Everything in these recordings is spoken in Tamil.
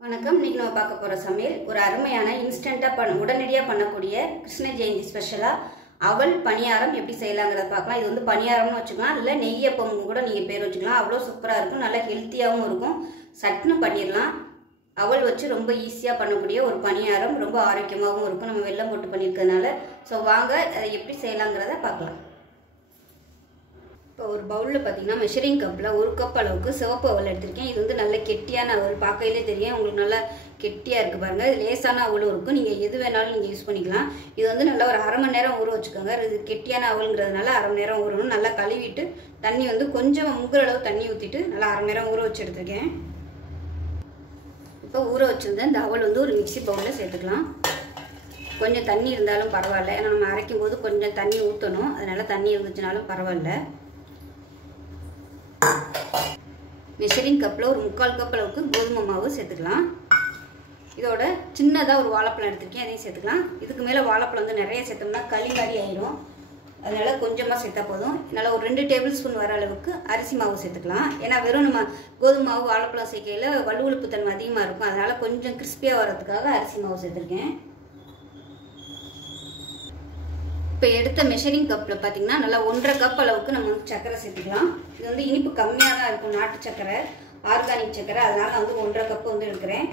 வணக்கம். இன்னைக்கு நம்ம பார்க்க போற சமையல் ஒரு அருமையான இன்ஸ்டன்ட்டா உடனடியா பண்ணக்கூடிய கிருஷ்ண ஜெயந்தி ஸ்பெஷலா அவல் பனியாரம் எப்படி செய்யலாங்கிறத பார்க்கலாம். இது வந்து பனியாரம்னு வச்சுக்கலாம், இல்லை நெய்யப்பம் கூட நீங்க பேர் வச்சுக்கலாம். அவ்வளோ சூப்பரா இருக்கும், நல்லா ஹெல்த்தியாகவும் இருக்கும். சட்னு பண்ணிடலாம். அவல் வச்சு ரொம்ப ஈஸியா பண்ணக்கூடிய ஒரு பனியாரம், ரொம்ப ஆரோக்கியமாகவும் இருக்கும். நம்ம வெல்லம் போட்டு பண்ணியிருக்கிறதுனால. ஸோ வாங்க அதை எப்படி செய்யலாங்கிறத பார்க்கலாம். இப்போ ஒரு பவுலில் பார்த்தீங்கன்னா மெஷரிங் கப்பில் 1 கப் அளவுக்கு சிவப்பு அவல் எடுத்திருக்கேன். இது வந்து நல்ல கெட்டியான அவல், பார்க்கையிலே தெரியும் உங்களுக்கு நல்லா கெட்டியாக இருக்குது பாருங்கள். இது லேசான அவலும் இருக்கும், நீங்கள் எது வேணாலும் நீங்கள் யூஸ் பண்ணிக்கலாம். இது வந்து நல்லா ஒரு அரை மணி நேரம் ஊற வச்சுக்கோங்க. இது கெட்டியான அவலுங்கிறதுனால அரை மணி நேரம் ஊறணும். நல்லா கழுவிட்டு தண்ணி வந்து கொஞ்சம் முங்குற அளவு தண்ணி ஊற்றிட்டு நல்லா அரை மணி நேரம் ஊற வச்சு எடுத்துருக்கேன். இப்போ ஊற வச்சுருந்தேன் இந்த அவல் வந்து ஒரு மிக்சி பவுலில் சேர்த்துக்கலாம். கொஞ்சம் தண்ணி இருந்தாலும் பரவாயில்ல, ஏன்னா நம்ம அரைக்கும் போது கொஞ்சம் தண்ணி ஊற்றணும், அதனால் தண்ணி இருந்துச்சுனாலும் பரவாயில்ல. மெஷரிங் கப்பில் ஒரு 3/4 கப் அளவுக்கு கோதுமை மாவு சேர்த்துக்கலாம். இதோட சின்னதாக ஒரு வாழைப்பழம் எடுத்துருக்கேன், அதையும் சேர்த்துக்கலாம். இதுக்கு மேலே வாழைப்பழம் வந்து நிறைய சேர்த்தோம்னா களி மாதிரி ஆயிடும், அதனால் கொஞ்சமாக சேர்த்தா போதும். இதனால் ஒரு 2 டேபிள் ஸ்பூன் வர அளவுக்கு அரிசி மாவு சேர்த்துக்கலாம். ஏன்னா வெறும் நம்ம கோதுமை மாவு வாழைப்பழம் சேர்க்கையில் வலுவழுப்பு தன்மை அதிகமாக இருக்கும், அதனால் கொஞ்சம் கிறிஸ்பியாக வர்றதுக்காக அரிசி மாவு சேர்த்துருக்கேன். இப்போ எடுத்த மெஷரிங் கப்பில் பார்த்தீங்கன்னா நல்லா 1/2 கப் அளவுக்கு நம்ம வந்து சர்க்கரை சேர்த்துக்கலாம். இது வந்து இனிப்பு கம்மியாக தான் இருக்கும், நாட்டு சர்க்கரை, ஆர்கானிக் சர்க்கரை, அதனால் நான் வந்து 1/2 கப்பு வந்து எடுக்கிறேன்.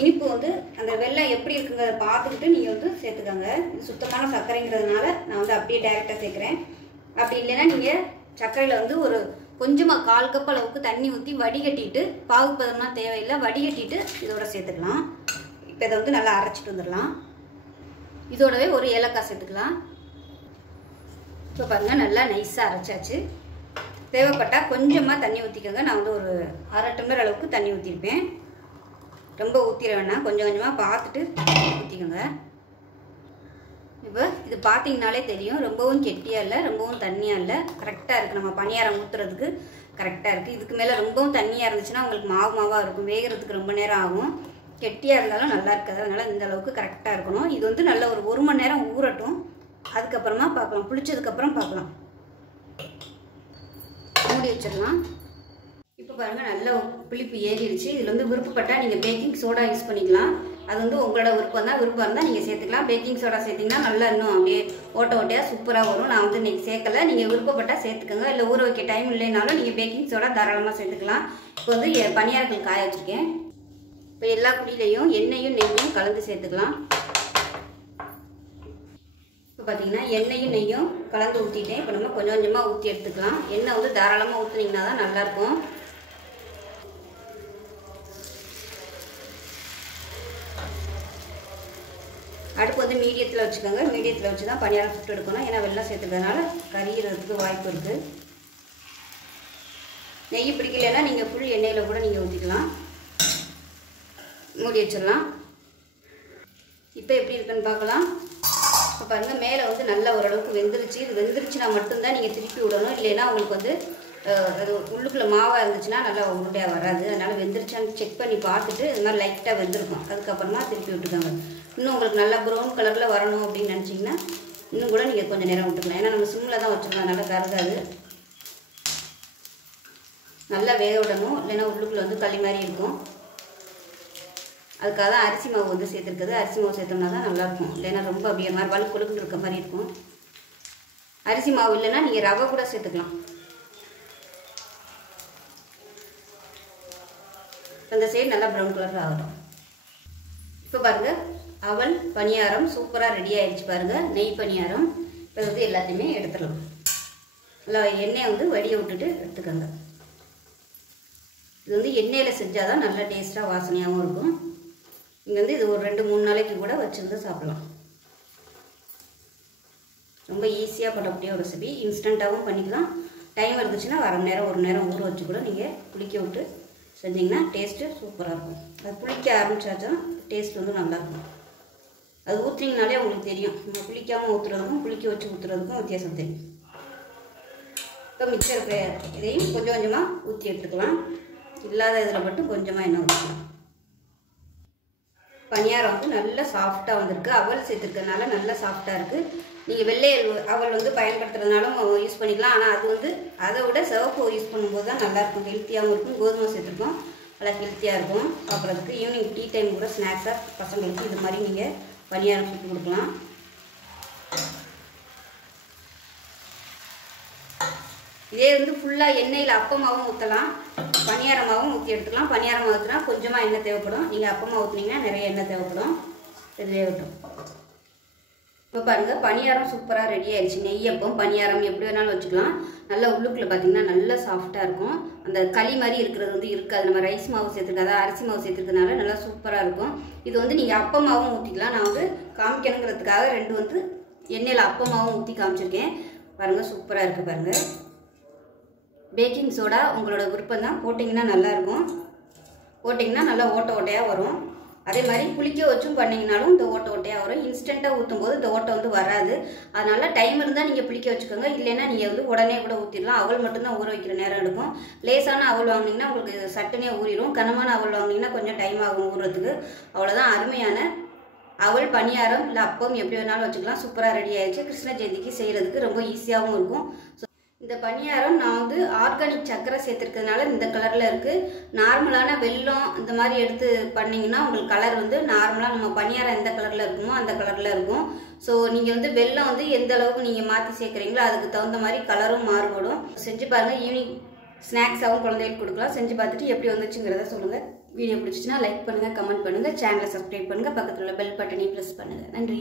இனிப்பு வந்து அந்த வெல்லம் எப்படி இருக்குங்கிறத பார்த்துக்கிட்டு நீங்கள் வந்து சேர்த்துக்கோங்க. இது சுத்தமான சர்க்கரைங்கிறதுனால நான் வந்து அப்படியே டைரெக்டாக சேர்க்குறேன். அப்படி இல்லைன்னா நீங்கள் சர்க்கரையில் வந்து ஒரு கொஞ்சமாக 1/4 கப் அளவுக்கு தண்ணி ஊற்றி வடிகட்டிட்டு, பாகுப்பதம்லாம் தேவையில்லை, வடிகட்டிட்டு இதோட சேர்த்துக்கலாம். இப்போ இதை வந்து நல்லா அரைச்சிட்டு வந்துடலாம். இதோடவே ஒரு ஏலக்காய் சேர்த்துக்கலாம். இப்போ பாருங்கள் நல்லா நைஸாக அரைச்சாச்சு. தேவைப்பட்டால் கொஞ்சமாக தண்ணி ஊற்றிக்கோங்க. நான் வந்து ஒரு 1/2 டம்ளர் அளவுக்கு தண்ணி ஊற்றிருப்பேன். ரொம்ப ஊற்றிட வேணாம், கொஞ்சம் கொஞ்சமாக பார்த்துட்டு ஊற்றிக்கோங்க. இப்போ இது பார்த்தீங்கனாலே தெரியும், ரொம்பவும் கெட்டியாக இல்லை, ரொம்பவும் தண்ணியாக இல்லை, கரெக்டாக இருக்குது. நம்ம பனியாரம் ஊற்றுறதுக்கு கரெக்டாக இருக்குது. இதுக்கு மேலே ரொம்பவும் தண்ணியாக இருந்துச்சுன்னா உங்களுக்கு மாவாக இருக்கும், வேகிறதுக்கு ரொம்ப நேரம் ஆகும். கெட்டியாக இருந்தாலும் நல்லா இருக்காது, அதனால் இந்த அளவுக்கு கரெக்டாக இருக்கணும். இது வந்து நல்ல ஒரு 1 மணி நேரம் ஊறட்டும், அதுக்கப்புறமா பார்க்கலாம், புளிச்சதுக்கப்புறம் பார்க்கலாம். மூடி வச்சிடலாம். இப்போ பாருங்கள் நல்லா புளிப்பு ஏறிடுச்சு. இதில் வந்து விருப்பப்பட்டால் நீங்கள் பேக்கிங் சோடா யூஸ் பண்ணிக்கலாம். அது வந்து உங்களோட விருப்பம் தான், விருப்பம் இருந்தால் நீங்கள் சேர்த்துக்கலாம். பேக்கிங் சோடா சேர்த்திங்கன்னா நல்லா இன்னும் அப்படியே ஓட்டையாக சூப்பராக வரும். நான் வந்து இன்றைக்கி சேர்க்கலை, நீங்கள் விருப்பப்பட்டால் சேர்த்துக்கோங்க. இல்லை ஊற வைக்க டைம் இல்லைனாலும் நீங்கள் பேக்கிங் சோடா தாராளமாக சேர்த்துக்கலாம். இப்போ வந்து பனியாரங்கள் காய வச்சுருக்கேன். இப்போ எல்லா குழியிலையும் எண்ணெயும் நெய்யும் கலந்து சேர்த்துக்கலாம். இப்போ பார்த்தீங்கன்னா எண்ணெயும் நெய்யும் கலந்து ஊற்றிட்டேன். இப்போ நம்ம கொஞ்சம் கொஞ்சமாக ஊற்றி எடுத்துக்கலாம். எண்ணெய் வந்து தாராளமாக ஊற்றுனீங்கன்னா தான் நல்லாயிருக்கும். அடுப்பு வந்து மீடியத்தில் வச்சுக்கோங்க. மீடியத்தில் வச்சு தான் பனியாரம் சுட்டு எடுக்கணும், ஏன்னா வெல்லம் சேர்த்துக்கிறதுனால கரிகிறதுக்கு வாய்ப்பு இருக்குது. நெய் பிடிக்கலைன்னா நீங்கள் ஃபுல் எண்ணெயில் கூட நீங்கள் ஊற்றிக்கலாம். மூடி வச்சிடலாம். இப்போ எப்படி இருக்குன்னு பார்க்கலாம். இப்போ பாருங்கள் மேலே வந்து நல்லா ஓரளவுக்கு வெந்துருச்சு. இது வெந்துருச்சுன்னா மட்டும்தான் நீங்கள் திருப்பி விடணும், இல்லைன்னா உங்களுக்கு வந்து அது உள்ளுக்குள்ளே மாவாக இருந்துச்சுன்னா நல்லா உருண்டையாக வராது. அதனால் வெந்துருச்சான்னு செக் பண்ணி பார்த்துட்டு இது மாதிரி லைட்டாக வெந்திருக்கும், அதுக்கப்புறமா திருப்பி விட்டுக்கோங்க. இன்னும் உங்களுக்கு நல்லா ப்ரௌன் கலரில் வரணும் அப்படின்னு நினச்சிங்கன்னா இன்னும் கூட நீங்கள் கொஞ்சம் நேரம் விட்டுக்கலாம். ஏன்னா நம்ம சிம்மில் தான் வச்சுருக்கோம், நல்லா கருகாது. நல்லா வேக விடணும், இல்லைன்னா உள்ளுக்குள்ளே வந்து களி மாதிரி இருக்கும். அதுக்காக தான் அரிசி மாவு வந்து சேர்த்துருக்குது. அரிசி மாவு சேர்த்தோம்னா தான் நல்லாயிருக்கும், இல்லைன்னா ரொம்ப அப்படியே மாதிரி வலு கொழுக்குன்னு இருக்க மாதிரி இருக்கும். அரிசி மாவு இல்லைன்னா நீங்கள் ரவை கூட சேர்த்துக்கலாம். அந்த சைடு நல்லா ப்ரௌன் கலரில் ஆகட்டும். இப்போ பாருங்கள் அவல் பனியாரம் சூப்பராக ரெடி ஆகிடுச்சு பாருங்கள், நெய் பனியாரம். இப்போ வந்து எல்லாத்தையுமே எடுத்துடலாம். நல்லா எண்ணெயை வந்து வடிய விட்டுட்டு எடுத்துக்கோங்க. இது வந்து எண்ணெயில் செஞ்சால் தான் நல்லா டேஸ்ட்டாக வாசனையாகவும் இருக்கும். இங்கே வந்து இது ஒரு 2-3 நாளைக்கு கூட வச்சுருந்து சாப்பிடலாம். ரொம்ப ஈஸியாக பண்ணக்கூடிய ஒரு ரெசிபி, இன்ஸ்டண்ட்டாகவும் பண்ணிக்கலாம். டைம் இருந்துச்சுன்னா அரை மணி நேரம் 1 நேரம் ஊற வச்சு கூட நீங்கள் புளிக்க விட்டு செஞ்சிங்கன்னா டேஸ்ட்டு சூப்பராக இருக்கும். அது புளிக்க ஆரம்பிச்சாச்சுன்னா டேஸ்ட் வந்து நல்லாயிருக்கும். அது ஊற்றிங்கனாலே உங்களுக்கு தெரியும், நம்ம புளிக்காமல் ஊற்றுறதுக்கும் புளிக்க வச்சு ஊற்றுறதுக்கும் வித்தியாசம் தெரியும். இப்போ மிச்சம் இருக்கிற இதையும் கொஞ்சம் கொஞ்சமாக ஊற்றி எடுத்துக்கலாம். இல்லாத இதில் மட்டும் கொஞ்சமாக எண்ணெய் ஊற்றிக்கலாம். பனியாரம் வந்து நல்லா சாஃப்டாக வந்திருக்கு, அவல் சேர்த்துருக்கனால நல்லா சாஃப்டாக இருக்குது. நீங்கள் வெள்ளை அவல் வந்து பயன்படுத்துறதுனாலும் யூஸ் பண்ணிக்கலாம். ஆனால் அது வந்து அதை விட சிவப்பு யூஸ் பண்ணும்போது தான் நல்லாயிருக்கும், ஹெல்த்தியாகவும் இருக்கும். கோதுமை சேர்த்துருக்கோம், நல்லா ஹெல்த்தியாக இருக்கும் சாப்பிட்றதுக்கு. ஈவினிங் டீ டைம் கூட ஸ்நாக்ஸாக பசங்களுக்கு இது மாதிரி நீங்கள் பணியாரம் சுட்டு கொடுக்கலாம். இதே வந்து ஃபுல்லாக எண்ணெயில் அப்பமாவும் ஊற்றலாம், பணியாரமாகவும் ஊற்றி எடுத்துக்கலாம். பணியாரம் ஊற்றினா கொஞ்சமாக எண்ணெய் தேவைப்படும், நீங்கள் அப்பமாக ஊற்றுனீங்கன்னா நிறைய எண்ணெய் தேவைப்படும். இதுவே விட்டும். இப்போ பாருங்கள் பணியாரம் சூப்பராக ரெடி ஆயிடுச்சு. நெய்யப்பம் பணியாரம் எப்படி வேணாலும் வச்சுக்கலாம். நல்லா உள்ளுக்குள்ளே பார்த்தீங்கன்னா நல்லா சாஃப்டாக இருக்கும். அந்த களி மாதிரி இருக்கிறது வந்து இருக்காது. நம்ம ரைஸ் மாவு சேர்த்துருக்காது, அரிசி மாவு சேர்த்துருக்கனால நல்லா சூப்பராக இருக்கும். இது வந்து நீங்கள் அப்பமாவும் ஊற்றிக்கலாம். நான் வந்து காமிக்கணுங்கிறதுக்காக 2 வந்து எண்ணெயில் அப்பமாவும் ஊற்றி காமிச்சிருக்கேன். பாருங்கள் சூப்பராக இருக்குது பாருங்கள். பேக்கிங் சோடா உங்களோட விருப்பம் தான், போட்டிங்கன்னா நல்லாயிருக்கும். போட்டிங்கன்னா நல்லா ஓட்டை ஓட்டையாக வரும். அதே மாதிரி புளிக்க வச்சும் பண்ணிங்கனாலும் இந்த ஓட்டை ஓட்டையாக வரும். இன்ஸ்டண்ட்டாக ஊற்றும் போது இந்த ஓட்டை வந்து வராது. அதனால் டைம் இருந்தால் நீங்கள் புளிக்க வச்சுக்கோங்க, இல்லைன்னா நீங்கள் வந்து உடனே கூட ஊற்றிடலாம். அவல் மட்டும்தான் ஊற வைக்கிற நேரம் எடுக்கும். லேசான அவல் வாங்கினீங்கன்னா உங்களுக்கு சட்டுனே ஊறிடும். கனமான அவல் வாங்கினீங்கன்னா கொஞ்சம் டைம் ஆகும் ஊறுறதுக்கு. அவ்வளோதான். அருமையான அவல் பணியாரம் இல்லை அப்பம் எப்படி வேணாலும் வச்சுக்கலாம். சூப்பராக ரெடி ஆயிடுச்சு. கிருஷ்ண ஜெயந்திக்கு செய்கிறதுக்கு ரொம்ப ஈஸியாகவும் இருக்கும். இந்த பணியாரம் நான் வந்து ஆர்கானிக் சக்கரை சேர்த்துருக்கிறதுனால இந்த கலரில் இருக்குது. நார்மலான வெல்லம் இந்த மாதிரி எடுத்து பண்ணிங்கன்னா உங்களுக்கு கலர் வந்து நார்மலாக நம்ம பணியாரம் எந்த கலரில் இருக்குமோ அந்த கலரில் இருக்கும். ஸோ நீங்கள் வந்து வெல்லம் வந்து எந்த அளவுக்கு நீங்கள் மாற்றி சேர்க்குறீங்களோ அதுக்கு தகுந்த மாதிரி கலரும் மாறுபடும். செஞ்சு பாருங்கள். ஈவினிங் ஸ்நாக்ஸாகவும் குழந்தைகளுக்கு கொடுக்கலாம். செஞ்சு பார்த்துட்டு எப்படி வந்துச்சுங்கிறத சொல்லுங்கள். வீடியோ பிடிச்சிச்சுன்னா லைக் பண்ணுங்கள், கமெண்ட் பண்ணுங்கள், சேனலை சப்ஸ்கிரைப் பண்ணுங்கள், பக்கத்தில் உள்ள பெல் பட்டனையும் ப்ரெஸ் பண்ணுங்கள். நன்றி.